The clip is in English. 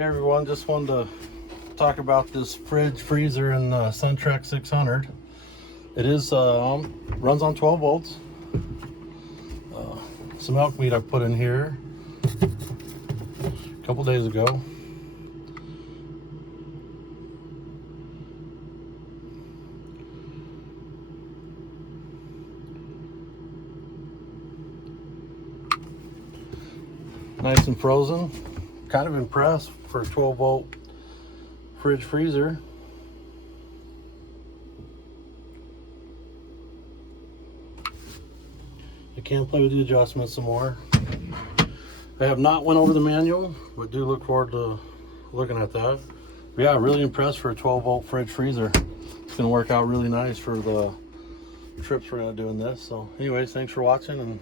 Hey everyone, just wanted to talk about this fridge freezer in the Suntrac 600. It is runs on 12 volts. Some elk meat I put in here a couple days ago. Nice and frozen. Kind of impressed for a 12 volt fridge freezer. I can play with the adjustments some more. I have not went over the manual, but do look forward to looking at that. But yeah, really impressed for a 12 volt fridge freezer. It's gonna work out really nice for the trips we're gonna do in this. So anyways, thanks for watching, and